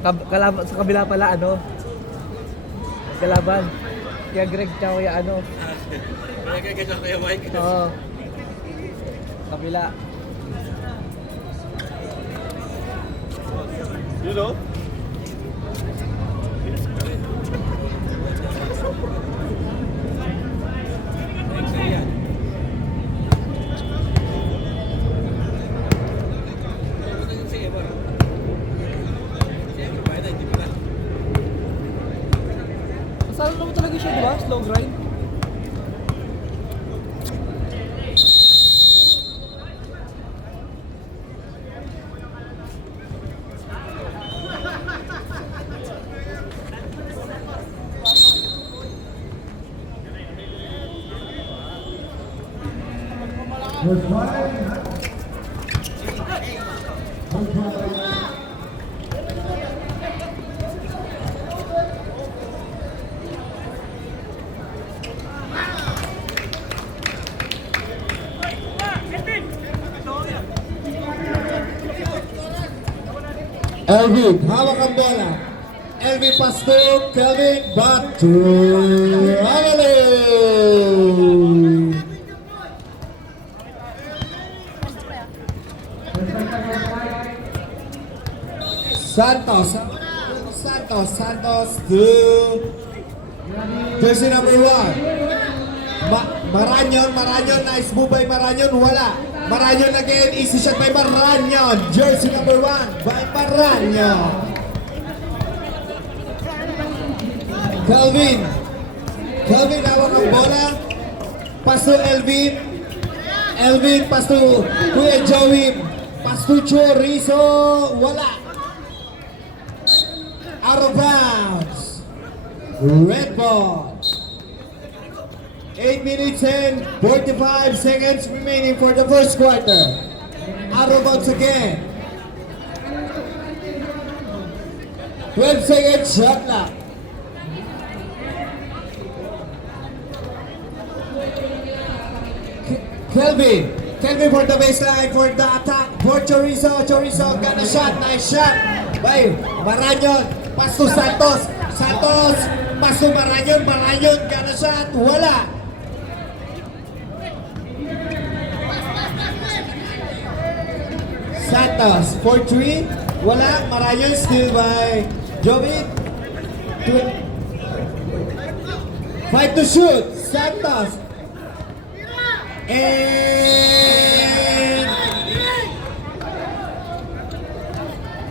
Kalaban, sa kabila pala, ano? Kalaban. Kaya Greg, tsaka kaya ano? Kaya Mike. Oo. Kabila. You know? Masarap naman talaga siya, di ba? Slow grind. Elvin, hawak ang bola. Elvin pass to Kelvin, back to Amelie. Santos to jersey number 1. Maranyon, nice move by Maranyon, wala. Maranyon again, easy shot by Maranyon. Jersey number 1 by Maranyon. Kelvin hawak ang bola. Pass to Elvin. Elvin, pass to Kuya Joey. Pass to Chorizo, wala. Out of bounds. Red ball. 8 minutes and 45 seconds remaining for the first quarter. Out of bounds again. 12 seconds shot clock. Kelvin for the baseline, for the attack, for Chorizo got a shot, nice shot by Maranyon. Pass to Santos, pass to Maranyon got a shot, wala. Santos for 3, wala. Maranyon still by Joey. 5 to shoot, Santos. And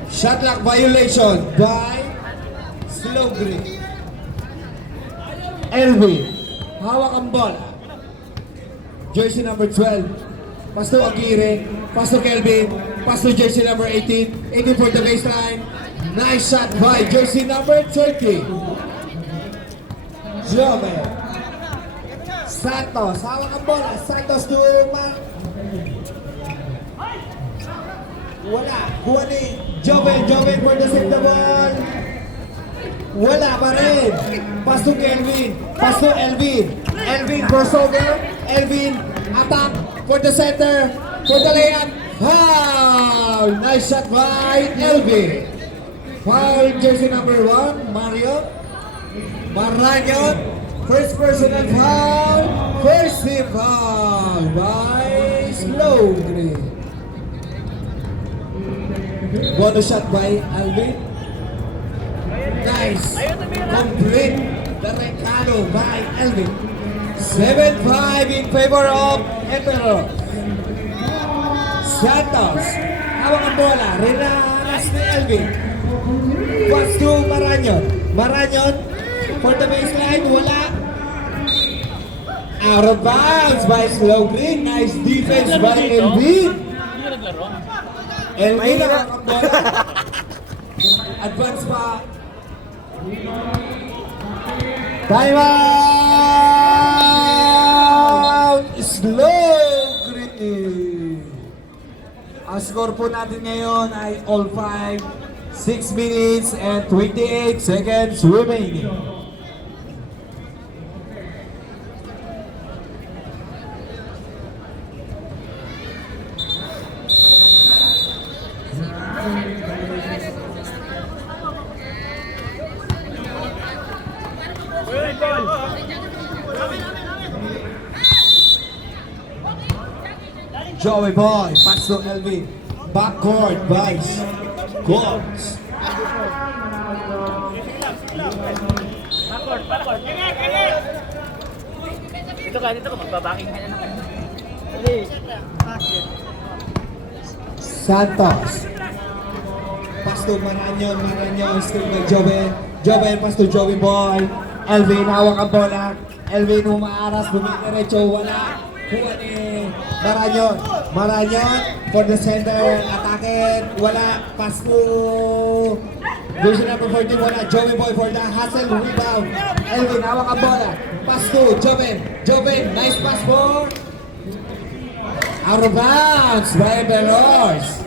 shot clock violation by Slow Green. Elvin, hawak ang bola. Jersey number 12. Pass to Aguirre. Pass to Kelvin. Pass to jersey number 18. 18 for the baseline. Nice shot by jersey number 30. Jove. Santos, hawak ang bola. Santos to wala. Kuha ni Joven for the save the ball. Wala pa rin. Pass to Kelvin. Pass to Elvin. Elvin crossover. Elvin attack for the center. For the layup. Foul! Nice shot by Elvin. Foul jersey number 1, Mario. Maranyon. First personal foul. First team foul by Slow Green. Bonus shot by Alvin. Nice. Complete the recado by Alvin. 7-5 in favor of Emperor. Santos. Hawak ang bola. Renanas ni Alvin. Pass to Maranyon. Maranyon for the baseline. Wala. Out of bounds by Slow Green. Nice defense by Elvin. Elvin ang bola. Advance pa. Time out! Slow Green. Ang score po natin ngayon ay all 5. 6 minutes and 28 seconds remaining. Joey Boy, pass to Elvin. Backcourt, Vice. Goals. Dito ka, magbabaking ka na naman. Santos. Pass to Maranyon, still by Joey. Joey, pass to Joey Boy. Elvin, hawak ang bola. Elvin, umaaras, bumidiretso, wala. Kuha ni Maranyon for the center, atake, wala. Pass to version number 14, wala. Joey Boy for the hustle, rebound. Elvin, hawak ang bola. Pass to Joven, nice pass for out of bounds by Veloz.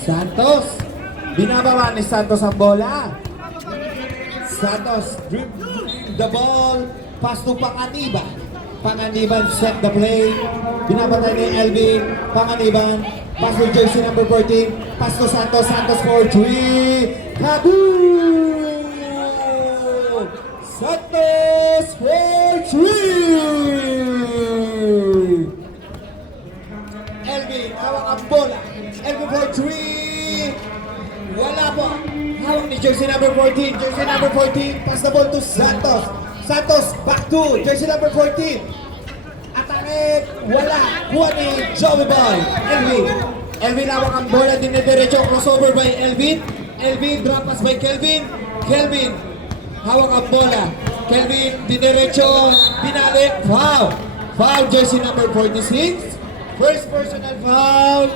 Santos, binababa ni Santos ang bola. Santos dribbling the ball, pass to Panganiban set the play. Binabata ni Elvin, Panganiban, pass to jersey number 14, pass to Santos for 3. Kaboom! Santos for 3! Elvin, hawak ang bola. Elvin for 3. Wala po. Hawak ni jersey number 14. Jersey number 14. Pass the ball to Santos. Santos back to jersey number 14. Atake. Wala. Kuha ni Joey Boy. Elvin hawak ang bola. Dinidiretso. Crossover by Elvin. Elvin drop pass by Kelvin. Kelvin hawak ang bola. Kelvin diniretso. Binalik. Foul jersey number 46. First personal foul.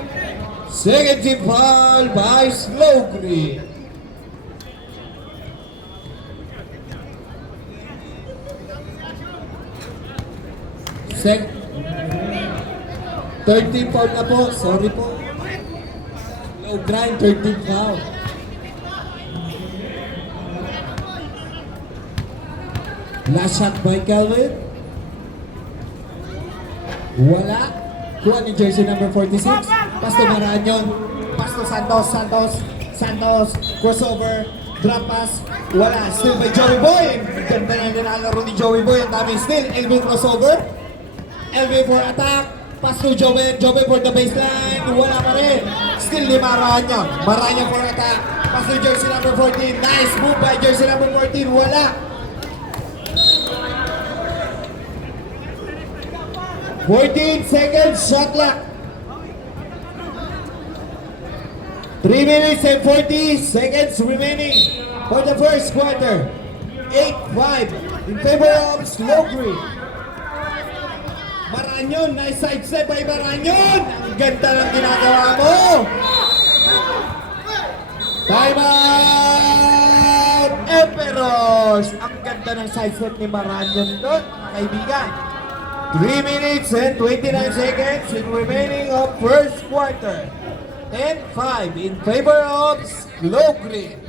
Second team foul by Slowgreen. Third team foul na po. Sorry po. Slowgreen, third team foul. Last shot by Calvin. Wala. Kuha ni jersey number 46. Pass to Maranyon. Pass to Santos. Crossover. Drop pass. Wala. Still by Joey Boy. Ganda na nilalaro ni Joey Boy. Ang daming still. Elvin crossover. Elvin for attack. Pass to Joey. Joey for the baseline. Wala pa rin. Still ni Maranyon. Maranyon for attack. Pass to jersey number 14. Nice move by jersey number 14. Wala. 14 seconds shot clock. 3 minutes and 40 seconds remaining for the first quarter. 8-5 in favor of Slowgreen. Maranyon, nice side step by Maranyon. Ang ganda ng ginagawa mo. Time out! Emperors! Ang ganda ng side step ni Maranyon doon, mga kaibigan. 3 minutes and 29 seconds in remaining of first quarter. 10-5 in favor of Slowgreen.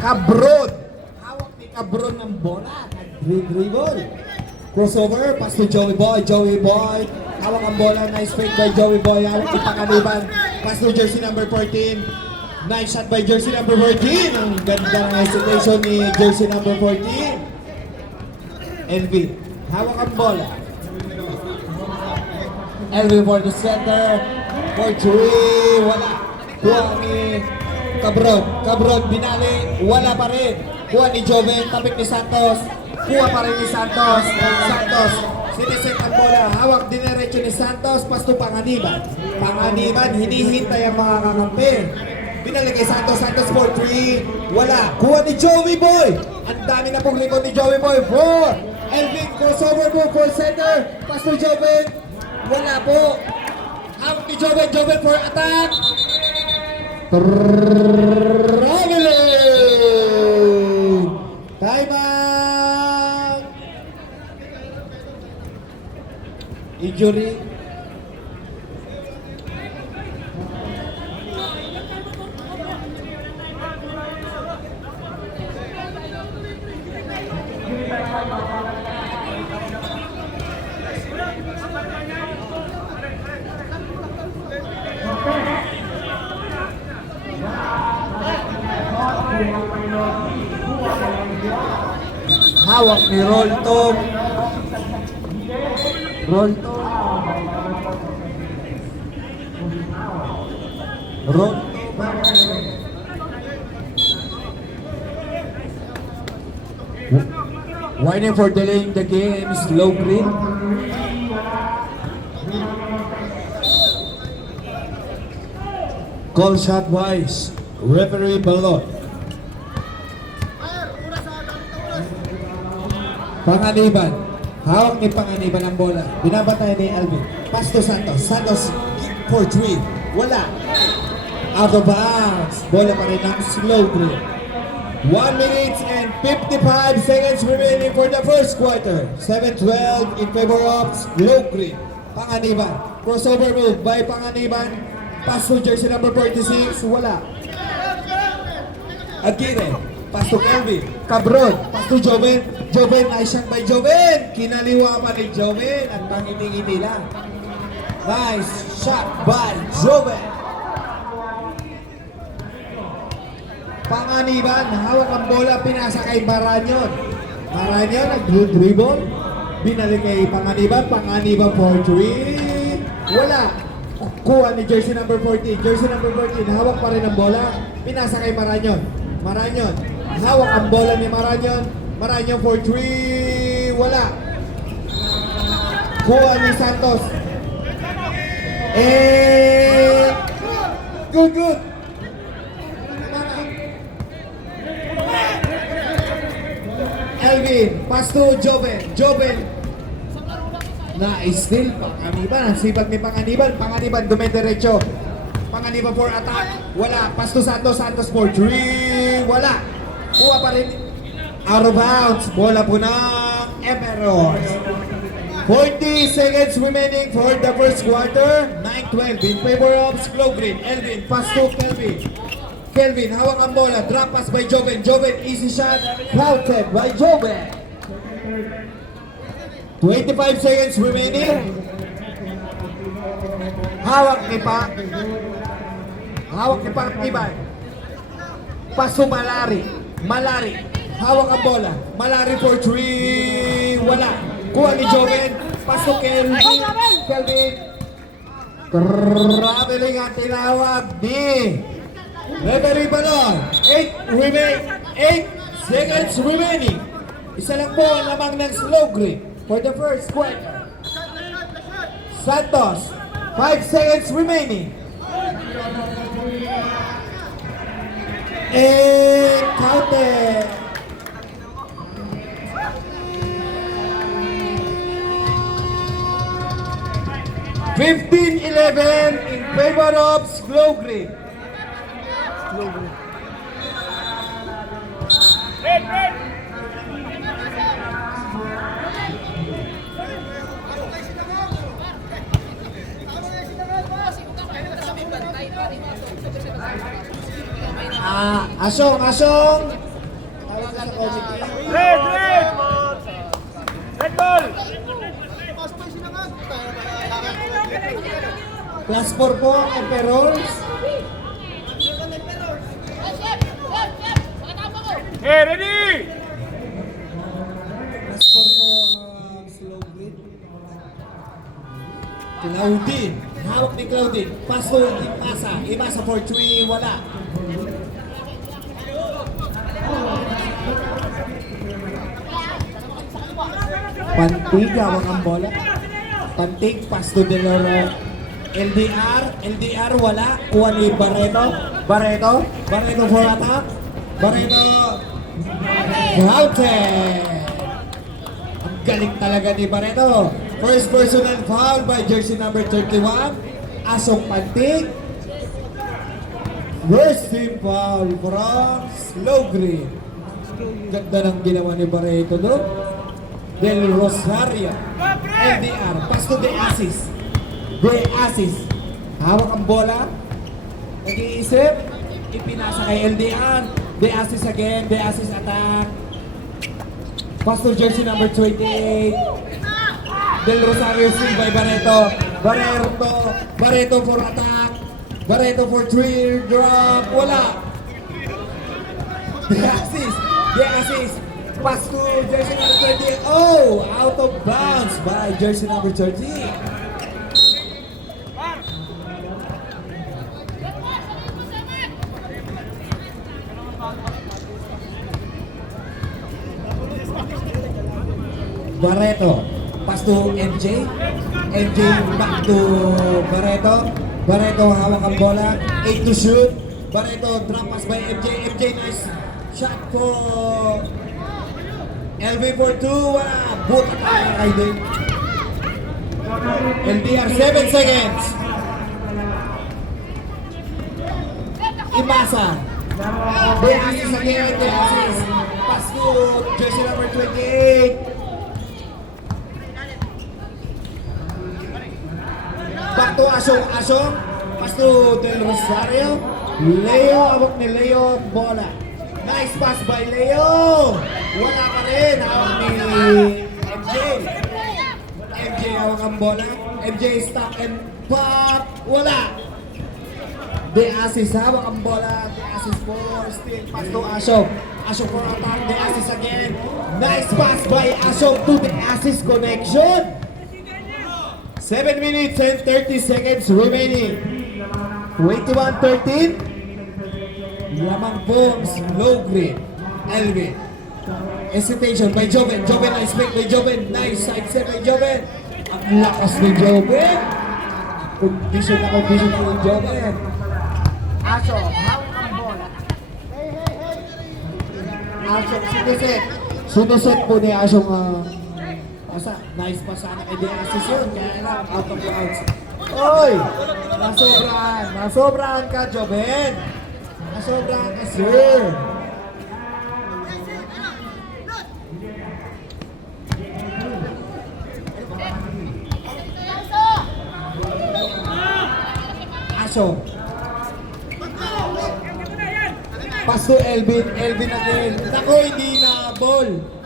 Cabron. Hawak ni Cabron ng bola. Dribble. Crossover. Pass to Joey Boy. Hawak ang bola. Nice fake by Joey Boy. Hawak ni Panganiban. Pass to jersey number 14. Nice shot by jersey number 14. Ang ganda ng hesitation ni jersey number 14. Elvin. Hawak ang bola. Elvin for the center. For 3. Wala. Kuha ni Cabron, binali, wala pa rin. Kuha ni Joven, tapik ni Santos. Kuha pa rin ni Santos. Siniset ang bola. Hawak diniretso ni Santos, pass to Panganiban. Hinihintay ang mga kakampi. Binali kay Santos for 3. Wala. Kuha ni Joey Boy. Ang dami na pong likod ni Joey Boy. 4. Elvin, crossover po for center. Pass to Joven. Wala po. Hawak ni Joven for attack. Traveling! Time out! Injury. Hawak ni Rolton. Rolton. Whining for delaying the game, slow green. Call shot wise, referee Balot. Panganiban, hawak ni Panganiban ang bola. Binabatay ni Alvin. Pass to Santos. Santos for 3. Wala. Out of bounds. Bola pa rin ang slow green. 1 minute and 55 seconds remaining for the first quarter. 7-12 in favor of slow green. Panganiban. Crossover move by Panganiban. Pass to jersey number 46. Wala. Aguirre. Pass to Kelvin. Cabron. Pass to Joven. Joven. Nice shot by Joven. Kinaliwa pa ni Joven at pangiti-ngiti lang. Nice shot by Joven. Panganiban, hawak ang bola, pinasa kay Maranyon. Maranyon, nag-dribble. Binalik kay Panganiban. Panganiban for 3. Wala. Kuha ni jersey number 14. Jersey number 14, hawak pa rin ang bola. Pinasa kay Maranyon. Maranyon, hawak ang bola ni Maranyon. Maranyon for 3. Wala. Kuha ni Santos. Good. Elvin, pass to Joven. Joven. Na-steal. Panganiban. Ang sipag ni Panganiban. Panganiban, dumidiretso. Panganiban for attack. Wala. Pass to Santos. Santos for 3. Wala. Kuha pa rin. Out of bounds. Bola po ng Emeralds. 40 seconds remaining for the first quarter. 9-12 in favor of Slow Green. Elvin, pass to Kelvin. Kelvin, hawak ang bola. Drop pass by Joven. Joven, easy shot. Counted by Joven. 25 seconds remaining. Hawak ni Panganiban. Pass to Malari. Malari, hawak ang bola. Malari for 3. Wala. Kuha ni Joven. Pass to Kelvin. Kelvin. Traveling ang tinawag ni referee Balon. 8 seconds remaining. Isa lang po ang lamang ng Slow Green for the first quarter. Santos, 5 seconds remaining. And counted. (15-11) in favor of Slow Green. Red! Asyong! Tawag ka sa committee. Red! Red ball! Plus 4 po ang Emeralds. Hey, ready! Plus 4 po ang Slow Green. Claudine. Hawak ni Claudine. Pass to Imasa. Imasa for 3. Wala. Pantig, hawak ang bola. Pantig, pass to Deloro. LDR, wala. Kuha ni Barreto for attack. Barreto. Counted. Ang galing talaga ni Barreto. First personal foul by jersey number 31. Asong Pantig. First team foul from Slow Green. Ganda ng ginawa ni Barreto, no? Del Rosario. LDR. Pass to De Asis. Hawak ang bola. Nag-iisip. Ipinasa kay LDR. De Asis again. De Asis attack. Pass to jersey number 28. Del Rosario still by Barreto. Barreto for attack. Barreto for 3 drop. Wala. The assist. Pass to jersey number 30. Oh, out of bounds by jersey number 30. Barreto, pass to MJ. MJ back to Barreto. Barreto hawak ang bola. 8 to shoot. Barreto drop pass by MJ. MJ nice shot for LB for 2. Buta tayo riding. LBR 7 seconds. Imasa. De assist again. De assist. Pass to jersey number 28. Back to Asong. Pass to Del Rosario. Leo, abot ni Leo, bola. Nice pass by Leo. Wala pa rin. Hawak ni MJ. MJ hawak ang bola. MJ stop and pop. Wala. De assist, hawak ang bola. De assist for still. Pass to Asong. Asong for attack. De assist again. Nice pass by Asong to the assist connection. 7 minutes and 30 seconds remaining. 21-13. Lamang bombs, low green. Elvin. Hesitation by Joven. Joven nice pick by Joven. Nice side set by Joven. Ang lakas ni Joven. Condition ni Joven. Aso, hawak ang bola. Asong sinuset. Sinuset po ni Asong asa, nice pa sana kay DSS yun. Kaya lang, out of bounds. Oy! Nasobrahan ka, Joven. Nasobrahan ka, sir. Asong. Pass to Elvin. Elvin again. Nako, hindi na ball.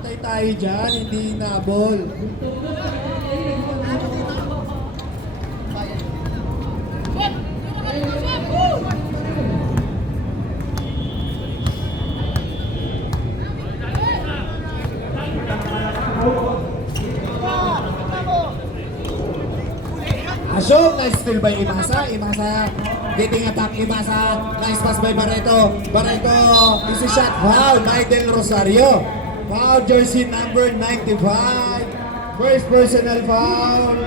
Patay tayo dyan, hindi na ball. Asok, nice steal by Imasa. Imasa, getting attack. Imasa, nice pass by Barreto. Barreto, easy shot. Foul by Del Rosario. Foul jersey number 95. First personal foul.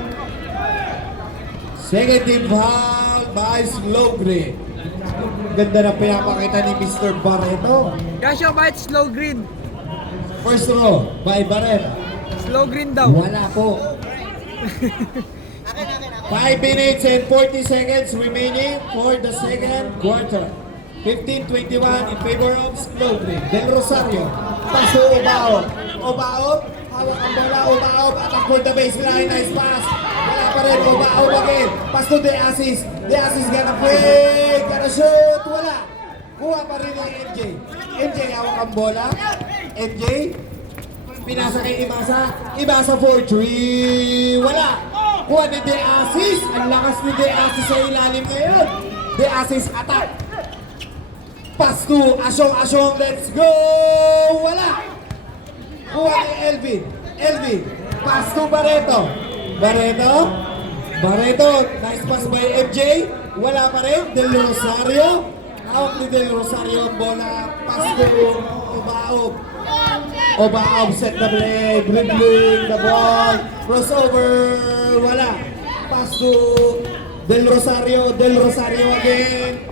Second team foul by Slowgreen. Ganda na pinapakita ni Mr. Barreto. Kasyo, bakit slow green? First row by Barreto. Slow green daw. Wala po. 5 minutes and 40 seconds remaining for the second quarter. 15-21 in favor of Slowgreen. Del Rosario. Pass to Obao. Obao. Hawak ang bola. Obao. Attack for the baseline. Nice pass. Wala pa rin. Obao again. Pass to De Assis. De Assis gonna play. Gonna shoot. Wala. Kuha pa rin ng MJ. MJ hawak ang bola. MJ. Pinasa kay Imasa. Imasa for 3. Wala. Kuha ni De Assis. Ang lakas ni De Assis sa ilalim ngayon. De Assis attack. Pass to Asong. Let's go. Wala. Kuha ni Elvin. Elvin. Pass to Barreto. Barreto. Nice pass by MJ. Wala pa rin. Del Rosario. Hawak ni Del Rosario ang bola. Pass to Obaob. Obaob set the play. Dribbling the ball. Crossover. Wala. Pass to Del Rosario. Del Rosario again.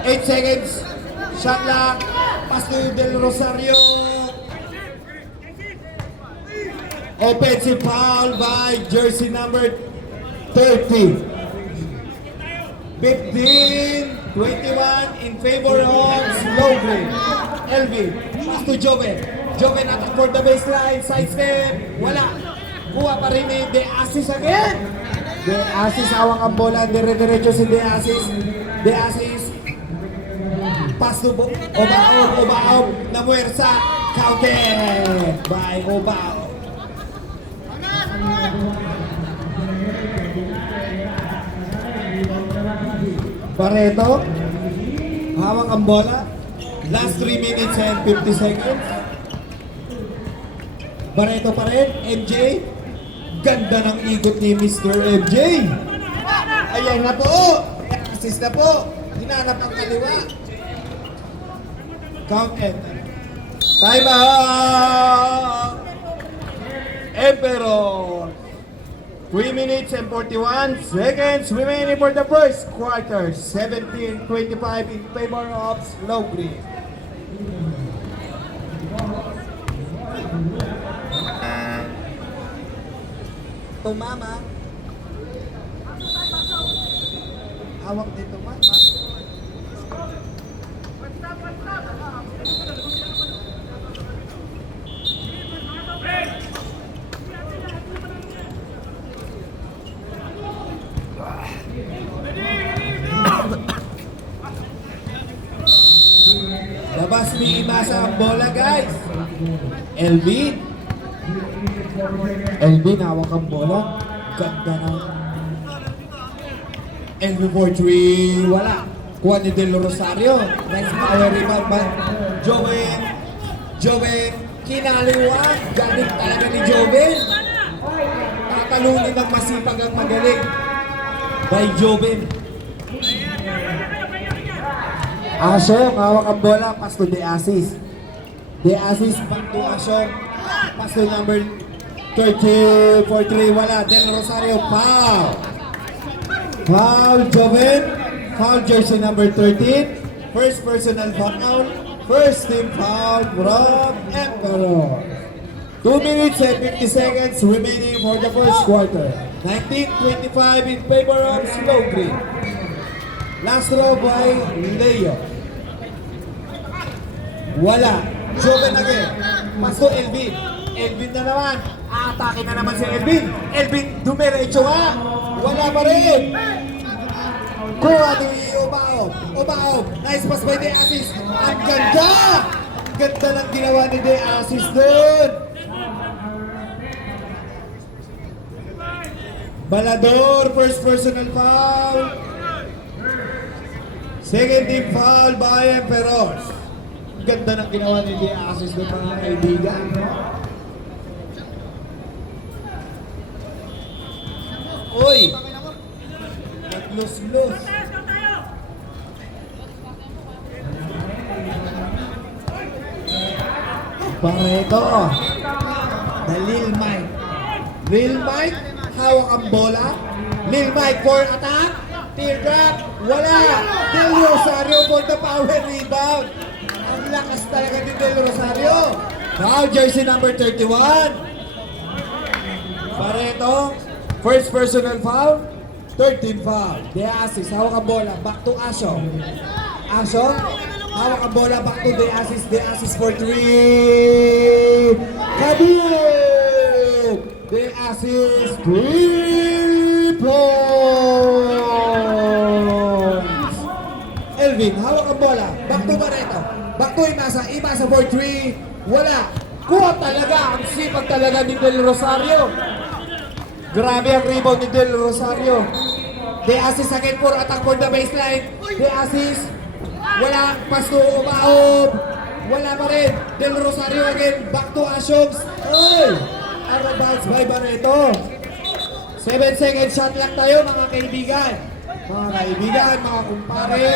8 seconds. Shot lock. Pass to Del Rosario. Offensive foul by jersey number 30. 15-21 in favor of Slowgreen. Elvin. Pass to Joven. Joven attack for the baseline. Side step. Wala. Kuha pa rin ni De Assis again. De Assis awang ang bola. Dire-diretso si De Assis. De Assis. Pass Pass to Obaob, na muwersa. Counted by Obaob. Barreto, hawak ang bola. Last 3 minutes and 50 seconds. Barreto pa rin, MJ. Ganda ng ikot ni Mr. MJ. Ayan na po. Assist na po. Hinanap ang kaliwa. Count it. Time out. Emperor. 3 minutes and 41 seconds remaining for the first quarter. 17-25 in favor of Slow Green. Tumama. Hawak dito, mama. Labas ni Imasa ang bola, guys. Elvin. Elvin, hawak ang bola. Ganda ng Elvin for 3. Wala. Kuha ni Del Rosario. Nice power rebound by Joven. Joven. Kinaliwag. Galing talaga ni Joven. Tatalunin ng masipag ang magaling. By Joven. Asyong, hawak ang bola. Pass to De Asis. De Asis, back to Asyong. Pass to number 30 for 3. Wala. Del Rosario. Foul. Foul, Joven. Foul, jersey number 13. First personal foul. First team foul from Emperor. 2 minutes and 50 seconds remaining for the first quarter. 19-25 in favor of Slow Green. Last throw by Leo. Wala. Joven again. Pass to Elvin. Elvin na naman. Atake na naman si Elvin. Elvin, dumiretso nga. Wala pa rin. Kuha ni Obaob. Obaob. Nice pass by De Asis. Ang ganda. Ganda ng ginawa ni De Asis doon. Balador. First personal foul. Second team foul by Emperor. Ganda ng ginawa ni De Asis doon, mga kaibigan. Uy! Nag-lose-lose. Barreto. The Lil Mike. Lil Mike, hawak ang bola. Lil Mike for attack. Teardrop. Wala. Del Rosario for the power rebound. Ang lakas talaga ni Del Rosario. Foul, jersey number 31. Barreto. First personal foul. Third team foul. De Asis, hawak ang bola. Back to Asyong. Asyong, hawak ang bola. Back to De Asis. De Asis for 3. Kaboom! De Asis, 3 points! Elvin, hawak ang bola. Back to Barreto. Back to Imasa. Imasa for 3. Wala. Kuha talaga. Ang sipag talaga ni Del Rosario. Grabe ang rebound ni Del Rosario. De Asis again for attack for the baseline. De Asis. Wala. Pass to Obaob. Wala pa rin. Del Rosario again. Back to Asyong. Oy! Out of bounds by Barreto. 7 seconds shot lang tayo, mga kaibigan. Mga kaibigan, mga kumpare.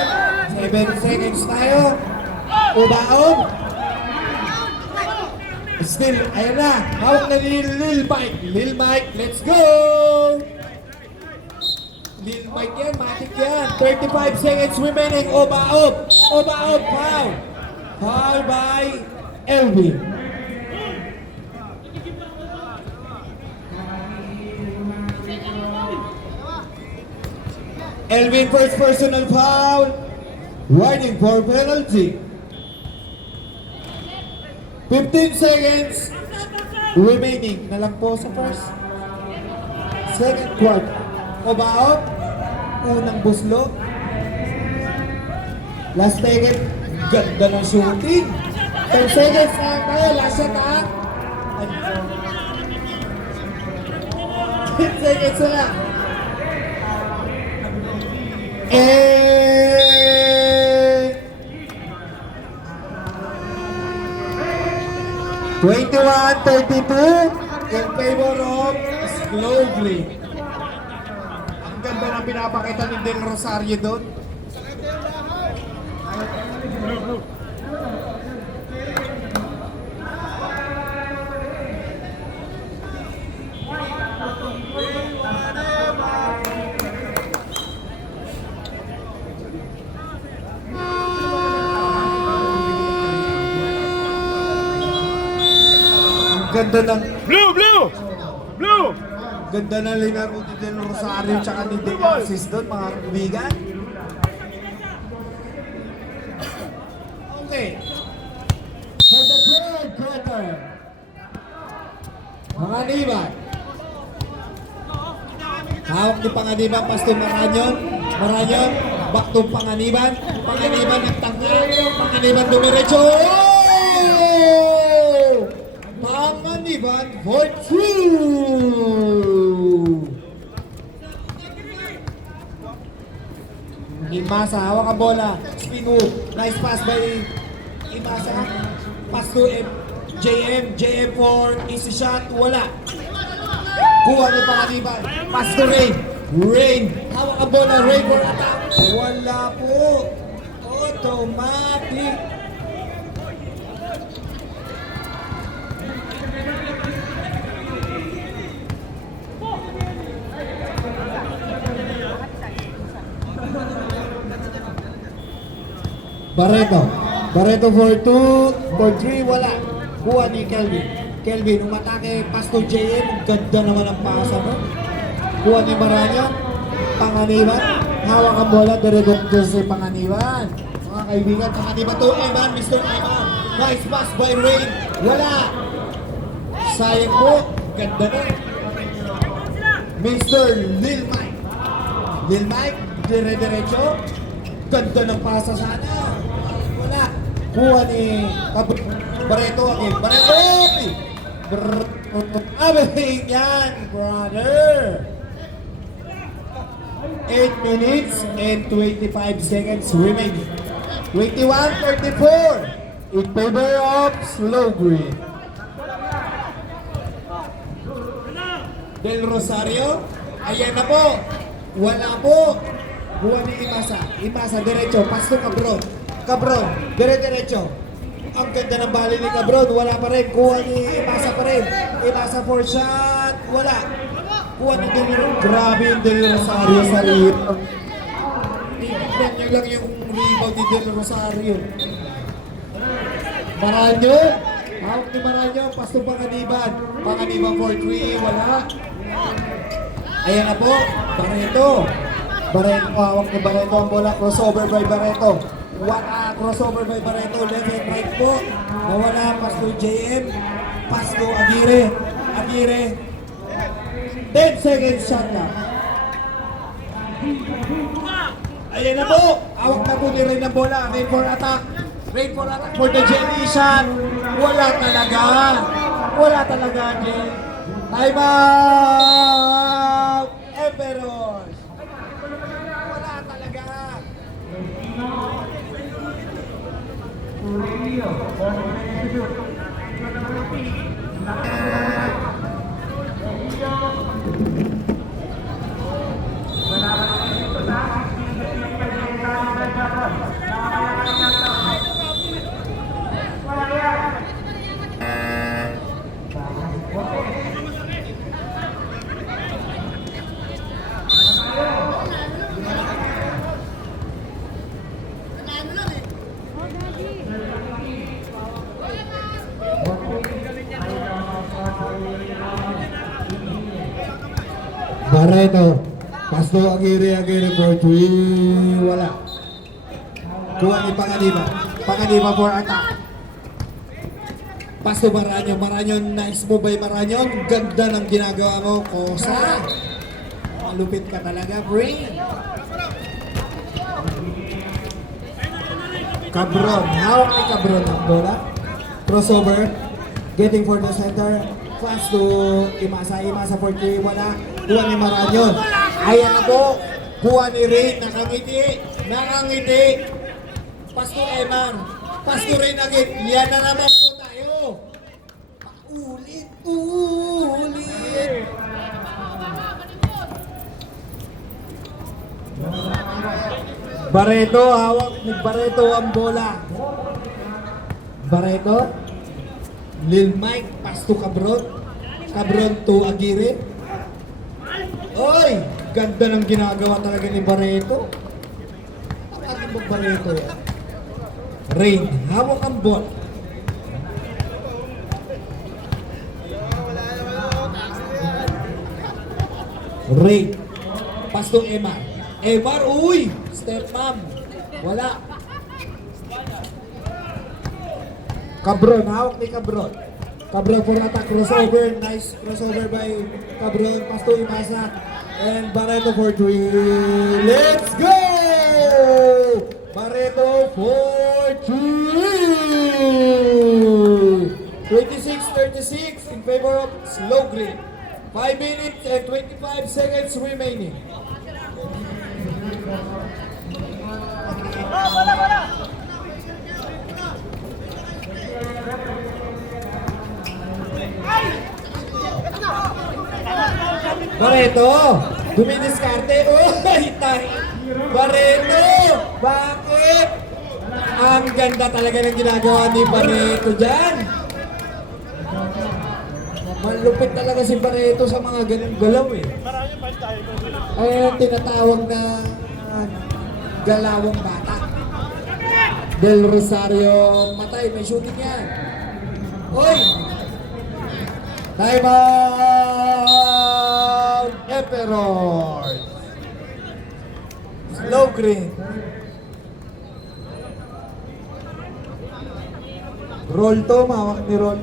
7 seconds tayo. Obaob. Still, ayan na. Hawak na ni Lil Mike. Lil Mike, let's go! Lil Mike yan, matik yan. 35 seconds remaining. Obaob. Obaob, foul. Foul by Elvin. Elvin first personal foul. Warning for penalty. 15 seconds remaining na lang po sa first. Second quarter. Obaob. Unang buslo. Last second. Ganda ng shooting. 10 seconds na tayo. Last shot ha. 10 seconds na lang. And 21-32 in favor of Slow Green. Ang ganda ng pinapakita ni Del Rosario doon. Ganda ng Blue, blue! Blue! ganda ng linaro ni Del Rosario tsaka ni De Asis doon, mga kaibigan. Okay. For the third quarter. Panganiban. Hawak ni Panganiban, Pastor Maranyon. Maranyon, back to Panganiban. Panganiban nagtangka. Panganiban dumiretso. Panganiban for two. Imasa, hawak ang bola. Spin move. Nice pass by Imasa. Pass to JM. JM for easy shot. Wala. Kuha ni Panganiban. Pass to Rain. Rain. Hawak ang bola. Rain for attack. Wala po. Automatic. Barreto. Barreto for 2, for 3, wala. Kuha ni Kelvin. Kelvin, umatake, pass to JM. Ganda naman ang pasa mo. Kuha ni Maranyo. Panganiban. Hawak ang bola. Diretso si Panganiban. Mga kaibigan, Panganiban to Eman. Mr. Eman. Nice pass by Rain. Wala. Sayang po. Ganda na. Mr. Lil Mike. Lil Mike. Diretso. Ganda ng pasa sana. Wala. Kuha ni Barreto again. Barreto! Abing yan, brother. 8 minutes and 25 seconds remaining. 21-34 in favor of Slow Green. Del Rosario. Ayan na po. Wala po. Buwan ni Imasa. Imasa, diretso. Pass to Cabron. Cabron, diretso. Ang ganda ng bali ni Cabron. Wala pa rin. Kuha ni Imasa pa rin. Imasa for shot. Wala. Kuha ni Del Rosario. Grabe yung Del Rosario sa rin. Tignan nyo lang yung rebound ni Del Rosario. Maranyo. Hawak ni Maranyo. Pass to Panganiban. Panganiban for 3. Wala. Ayan na po. Barreto. Barreto, hawak ni Barreto ang bola, crossover by Barreto. Crossover by Barreto, left and right po. Nawala, pass to JM, pass to Aguirre. Aguirre, 10 seconds shot na. Ayan na po, hawak na po ni Rain ang bola, Rain for attack. Rain for attack for the Jenny shot. Wala talaga. Wala talaga, Jen. Time out! Emperos. Wala talaga. Barreto, pass to Aguirre for 3, wala. Kuha ni Panganiban. Panganiban for attack. Pass to Maranyon. Maranyon, nice move by Maranyon. Ganda ng ginagawa mo, Kosa. Malupit ka talaga, Bray. Cabron. Hawak ni Cabron ang bola. Crossover. Getting for the center. Pass to Imasa. Imasa for 3. Wala. Kuha ni Maranyon. Ayan na po. Kuha ni Rain. Nakangiti. Nakangiti. Pass to Eman. Pass to Rain again. Yan na naman po tayo. Ulit. Ulit. Barreto, hawak ni Barreto ang bola. Barreto. Lil Mike, pass to Cabron. Cabron to Aguirre. Oy! Ganda ng ginagawa talaga ni Barreto. Ang ating bang Barreto yan? Rain, hawak ang bola. Rain, pass to Emar. Emar, uy! Step mom. Wala. Cabron, hawak ni Cabron. Cabron for attack, crossover. Nice crossover by Cabron. Pass to Imasa. And Barreto for 3. Let's go! Barreto for 3. 26-36 in favor of Slow Green. 5 minutes and 25 seconds remaining. Barreto, dumidiskarte. Uy, tayo. Barreto, bakit? Ang ganda talaga ng ginagawa ni Barreto dyan. Malupit talaga si Barreto sa mga ganun galaw eh. Ay, tinatawag na galawang bata. Del Rosario matay, may shooting yan. Uy! Time out! Emperor! Slow Green. Roll to, mawak ni Roll.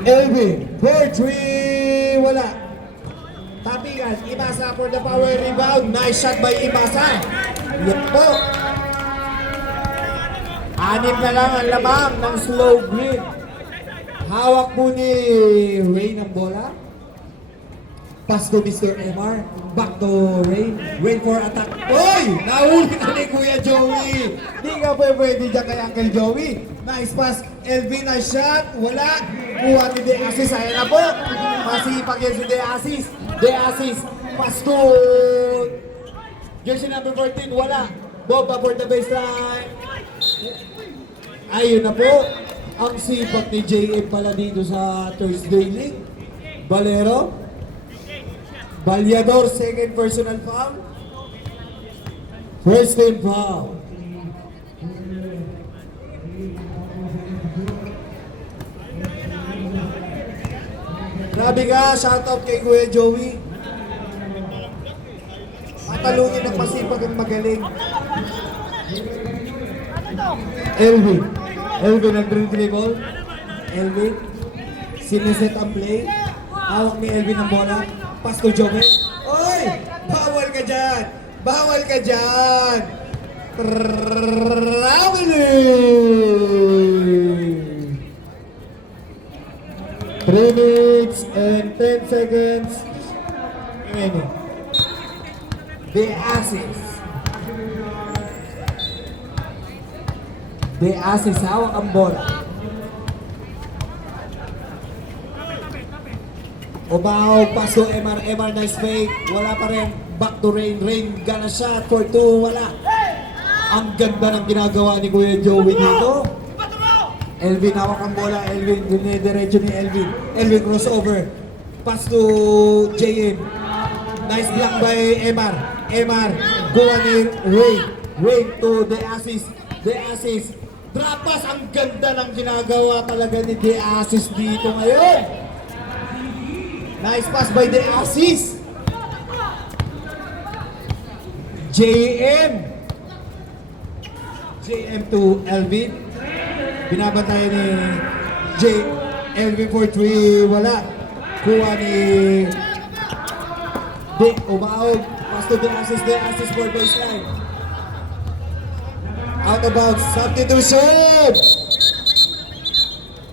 Elvin, 4-3, wala. Tapigan, Imasa for the power rebound. Nice shot by Imasa. Yan po. 6 na lang ang lamang ng Slow Green. Hawak po ni Rain ang bola. Pass to Mr. MR. Back to Rain. Rain for attack. Oy! Nahuli na ni Kuya Joey. Di ka pwede dyan kay Uncle Joey. Nice pass. Elvin na shot. Wala. Kuha ni De Asis. Ayan na po. Masipag yan si De Asis. De Asis. Pass to jersey number 14. Wala. Boba for the baseline. Ayun na po. Ang sipag ni JM pala dito sa Thursday League. Valero. Balyador, second personal foul. First team foul. Grabe ka, shoutout kay Kuya Joey. Matalunin ng masipag ang magaling. Elvin. Elvin ang dribble. Elvin. Siniset ang play. Hawak ni Elvin ang bola. Pass to Joven. Oy! Bawal ka dyan! Bawal ka dyan! Traveling! 3 minutes and 10 seconds remaining. The Asis. The Asis, hawak ang bola. Obao, pass to MR, MR, nice fake. Wala pa rin. Back to Rain, Rain, gonna shot for 2, wala. Ang ganda ng ginagawa ni Kuya Joey dito. Elvin, hawak ang bola. Elvin, dinidiretso ni Elvin. Elvin, crossover. Pass to JM. Nice block by MR. MR, goal ni Rain. Rain to the assist. De Asis. Drop pass, ang ganda ng ginagawa talaga ni De Asis dito ngayon. Nice pass by De Asis. JM to Elvin. Binabantayan ni Elvin for 3. Wala. Kuha ni Dick Umaog. Pass to De Asis for baseline. Out of bounds. Substitution.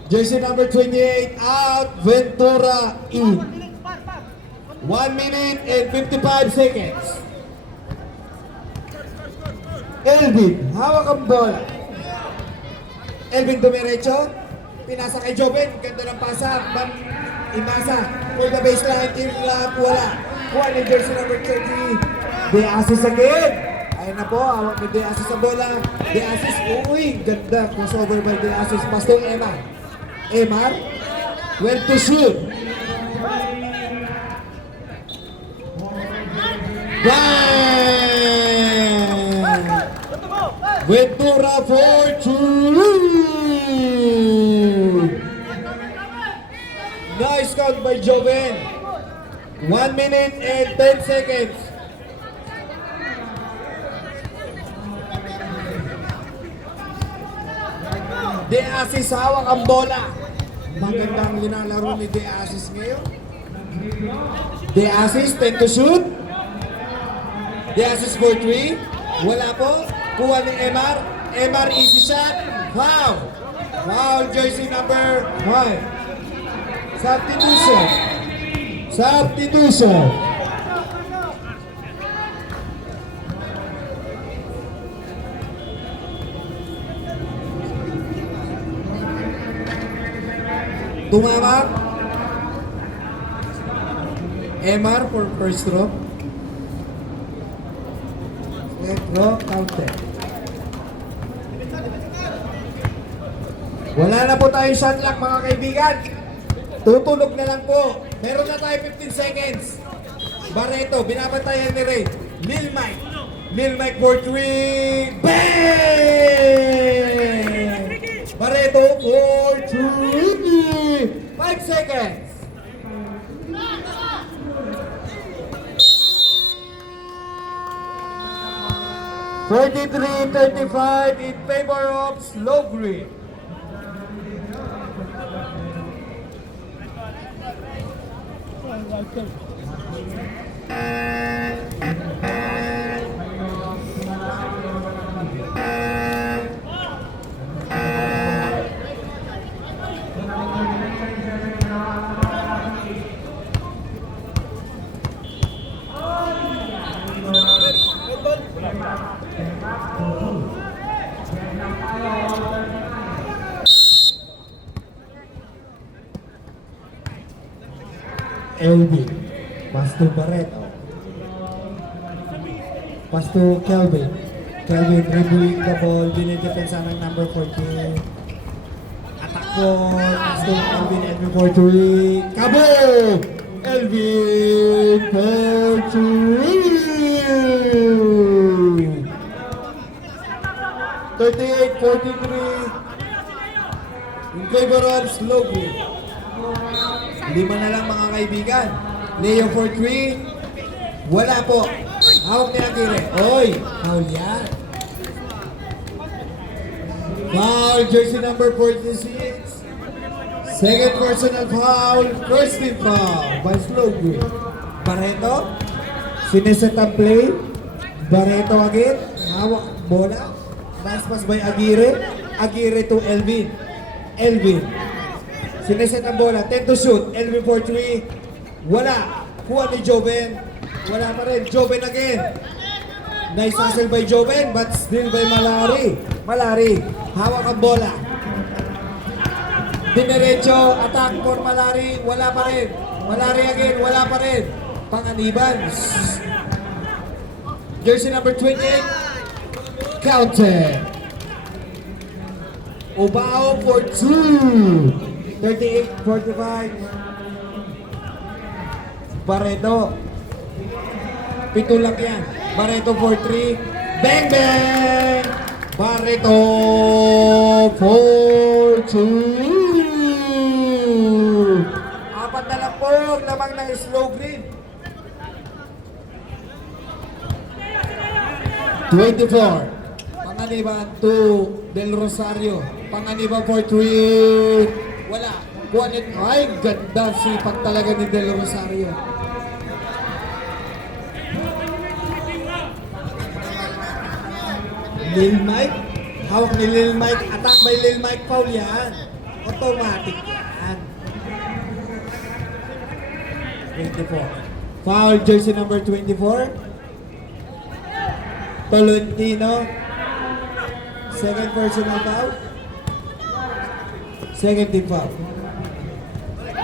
Jersey number 28 out. Ventura in. 1 minute and 55 seconds. Elvin, hawak ang bola. Elvin dumiretso. Pinasa kay Joven. Ganda ng pasa. Imasa. For the baseline. Inlap. Wala. Kuha ni jersey number 30. De Asis again. Ayun na po. Hawak ni De Asis ang bola. De Asis. Uy. Ganda. Crossover by De Asis. Pastong Emar. Emar. Went to shoot. Ventura for 2. Nice count by Joven. 1 minute and 10 seconds. De Asis hawak ang bola. Magandang linalaro ni De Asis ngayon. De Asis, 10 to shoot. De Asis for 3. Wala po. Kuha ni Emar. Emar, easy shot. Foul. Foul, jersey number 5. Substitution. Substitution. Tumama. Emar for first throw. Throw, counter. Wala na po tayong shot clock mga kaibigan. Tutulog na lang po. Meron na tayo 15 seconds. Barreto, binabantayan ni Ray. Lil Mike. Lil Mike for 3. Bang! Barreto for 3. 5 seconds. (43-35) in favor of Slow Green. Elvin, pass to Barreto, pass to Kelvin. Kelvin dribbling the ball, dinidepensa ng number 14. Attack ball, pass to Elvin, Elvin for 3. Kabo! Elvin for 3. 38-43 in favor of Slow Green. 5 na lang mga kaibigan. Leo for 3. Wala po. Hawak ni Aguirre. Oy! Foul yan. Foul, jersey number 46. Second personal foul. First team foul by Slow Green. Barreto. Sineset ang play. Barreto again. Hawak bola. Nice pass by Aguirre. Aguirre to Elvin. Elvin. Sineset ang bola, 10 to shoot, Elvin for 3. Wala. Kuha ni Joven. Wala pa rin. Joven again. Nice hustle by Joven, but still by Malari. Malari, hawak ang bola. Dinerecho, attack for Malari. Wala pa rin. Malari again, wala pa rin. Panganiban. Jersey number 28. Counted. Ubao for 2. 38-45. Barreto. 7 lang yan. Barreto for 3. Bang bang! Barreto for 2. Apat na lang po ang lamang ng slow green. 24. Panganiban to Del Rosario. Panganiban for 3. Wala. Kuanin. Ay, ganda. Sipat talaga ni Del Rosario. Lil Mike. Hawak ni Lil Mike. Attack by Lil Mike. Foul yan. Automatic yan. 24. Foul jersey number 24. Tolentino. Second personal foul. Second team foul.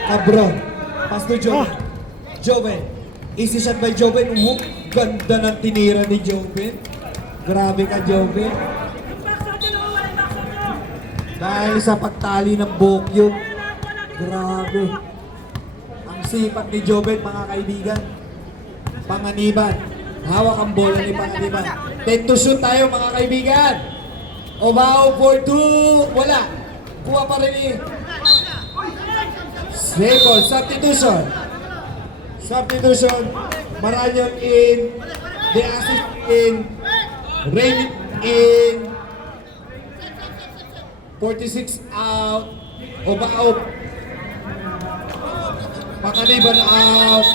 Cabron. Pass to Joven. Joven. Easy shot by Joven. Ganda ng tinira ni Joven. Grabe ka, Joven. Dahil sa pagtali ng Bokyo. Grabe. Ang sipat ni Joven, mga kaibigan. Panganiban. Hawak ang bola ni Panganiban. 10 to shoot tayo, mga kaibigan. Obao for 2. Wala. Kuha pa rin ni Second. Substitution. Substitution. Maranyon in. The assist in. Rain in. 46 out. Obao. Panganiban out.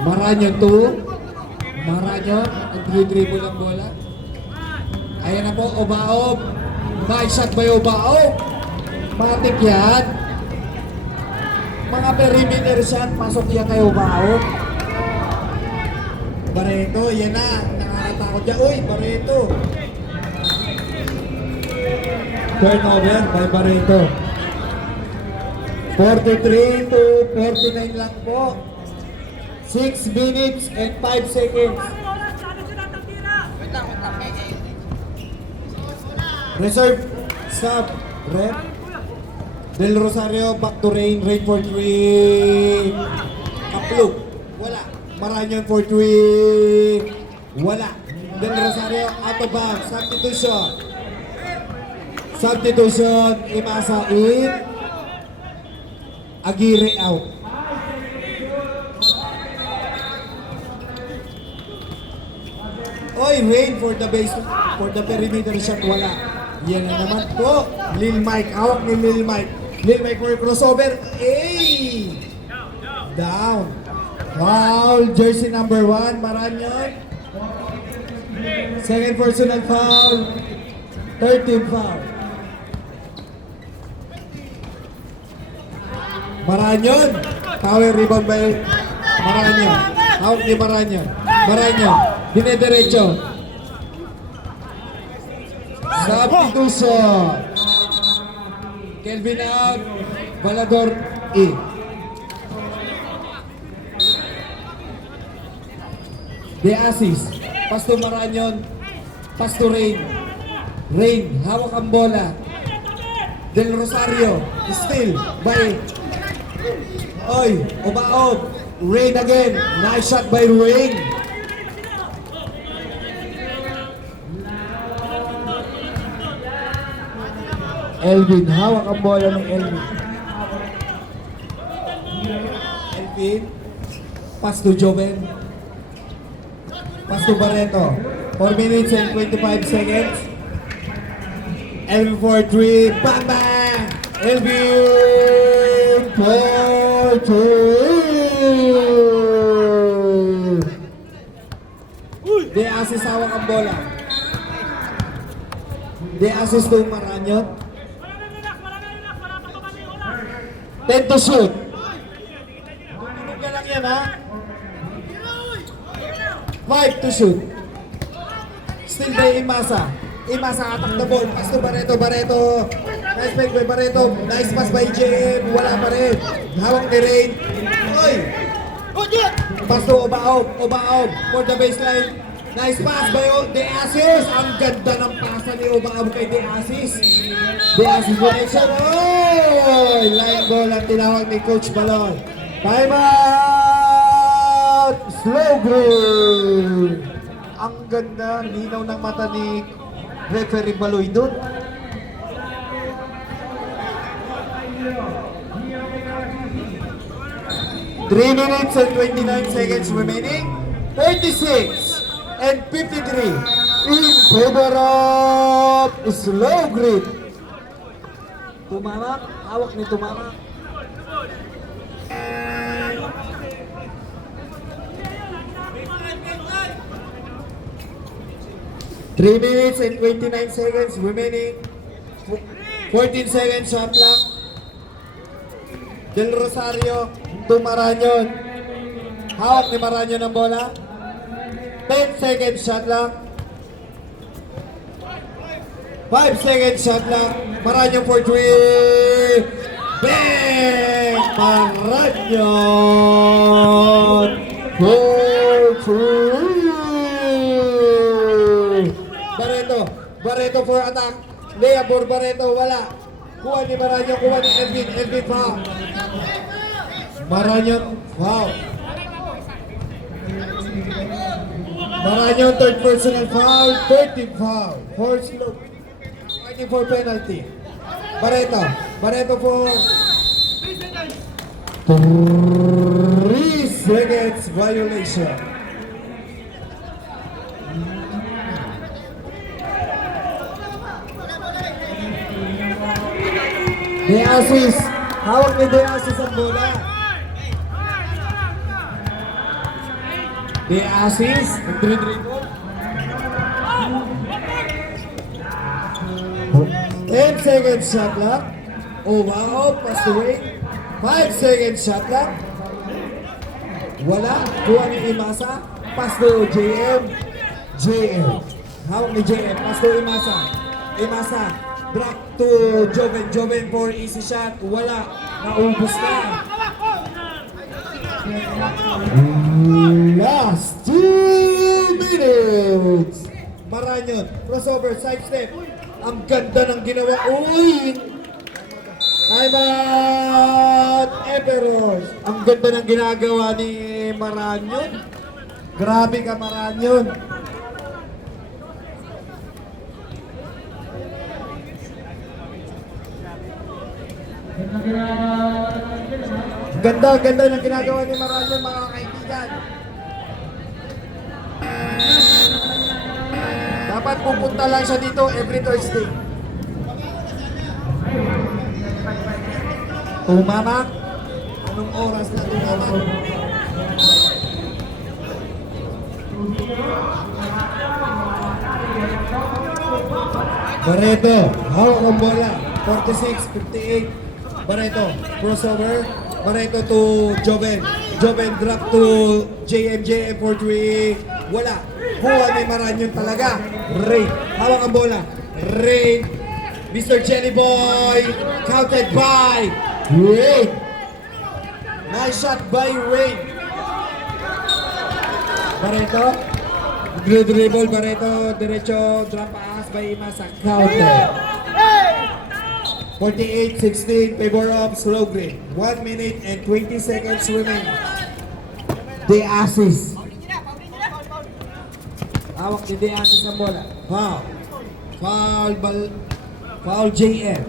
Maranyon 2. Maranyon, nag-dribble ang bola. Ayan na po, Obaob. Nice shot by Obaob. Matik yan. Mga perimeter shot, pasok yan kay Obaob. Barreto, yan na. Nakakatakot niya. Uy, Barreto. Turnover by Barreto. 43 to 49 lang po. 6 minutes and 5 seconds. Reserve sub rep. Del Rosario back to Rain. Rain for 3. Kaplug. Wala. Maranyon for 3. Wala. Del Rosario out of bounds. Substitution. Substitution. Imasa in. Aguirre out. Oy, Rain for the base, for the perimeter shot, wala. Yan na naman po. Lil Mike, hawak ni Lil Mike. Lil Mike for crossover. Ay! Down. Foul, jersey number 1, Maranyon. Second personal foul. 13 foul. Maranyon. Power rebound by Maranyon. Hawak ni Maranyon. Maranyon. Dinediretso. Substitution. Kelvin out. Balador in. De assist. Pass to Maranyon. Pass to Rain. Rain. Hawak ang bola. Del Rosario. Still by Oy. Obaob. Rain again. Nice shot by Rain. Elvin, hawak ang bola ng Elvin. Elvin, pass to Joven. Pass to Barreto. 4 minutes and 25 seconds. Elvin for 3. Bang bang! Elvin for 3. De assist, hawak ang bola. De assist to Maranyon. 10 to shoot. Tulog ka lang yan, ha? 5 to shoot. Still by Imasa. Imasa attack the ball. Pass to Barreto. Barreto. Nice pass by Barreto. Nice pass by JM. Wala pa rin. Hawak ni Rain. Oy! Pass to Obaob. Obaob for the baseline. Nice pass by De Asis. Ang ganda ng pasa ni Umabot kay De Asis. De Asis connection. Oh! Line ball ang tinawag ni Coach Balon. Time out! Slow green. Ang ganda, linaw ng mata ni referee Baloy doon. Three minutes and 29 seconds remaining. 36 and 53 in favor of Slow Green. Tumamak, hawak ni Tumamak. Three minutes and 29 seconds remaining. 14 seconds shot clock. Del Rosario to Maranyon. Hawak ni Maranyon ang bola. 10 seconds shot clock. 5 seconds shot clock. Maranyon for 3. Bang! Maranyon for 3. Barreto for attack. Lea for Barreto, wala. Kuha ni Maranyon, kuha ni Elvin. Elvin foul. Maranyon foul. Maranyon third personal foul. 13 foul. For slow. Fighting for penalty. Barreto for 3 seconds violation. De Asis, hawak ni De Asis ang bola. De Asis, dribble. 10 seconds shot clock. Oh wow, pass away. 5 seconds shot clock. Wala, kuha ni Imasa. Pass to JM. Hawak ni JM, pass to Imasa. Drop to Joven for easy shot. Wala. Naubos na. Last 2 minutes. Maranyon. Crossover. Side step. Ang ganda ng ginawa. Uy! Time out! Eperos. Ang ganda ng ginagawa ni Maranyon. Grabe ka, Maranyon. Ganda ng ginagawa ni Maranyon, mga kaibigan. Dapat pupunta lang siya dito every Thursday. Tumamak. Anong oras na tumamak? Barreto, hawak ang bola. 46, 58. Barreto, crossover. Barreto to Joven. Joven drop to JM for 3. Wala. Kuha ni Maranyon talaga. Rain. Hawak ang bola. Rain. Mr. Jelly Boy. Counted by Rain. Nice shot by Rain. Barreto. Dribble Barreto. Diretso. Drop pass by Imasa. Counted. 48-16, favor of Slow Green. 1 minute and 20 seconds remaining. De Asis. Hawak ni De Asis ang bola. Foul. Foul JM.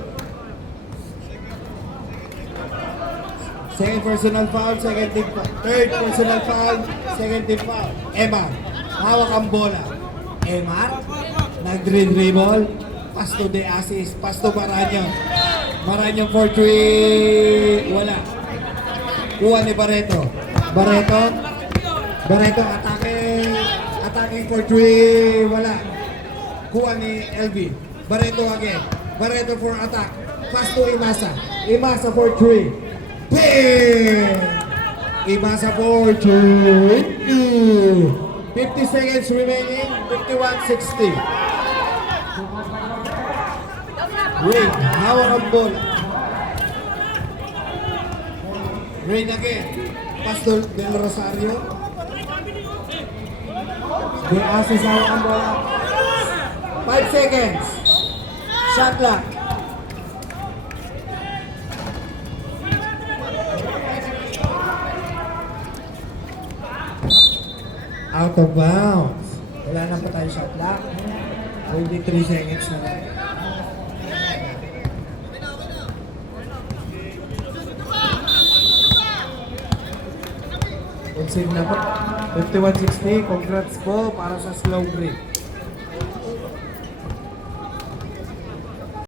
Second personal foul, second team foul. Third personal foul, second team foul. Emar. Hawak ang bola. Emar. Nag-dribble. Pass to De Asis. Pass to Maranyon. Maranyon for 3. Wala. Kuha ni Barreto. Barreto attacking for 3. Wala. Kuha ni Elvin. Barreto again. Barreto for attack. Pass to Imasa. Imasa for 3. Bang! Imasa for 2. 50 seconds remaining. 51-60. Rain, hawak ang bola. Rain again. Pass to Del Rosario. The Asus hawak ang bola. 5 seconds. Shot clock. Out of bounds. Wala na pa tayo shot clock. Only 3 seconds na lang. Concede na po. 51-60. Congrats po para sa slow green.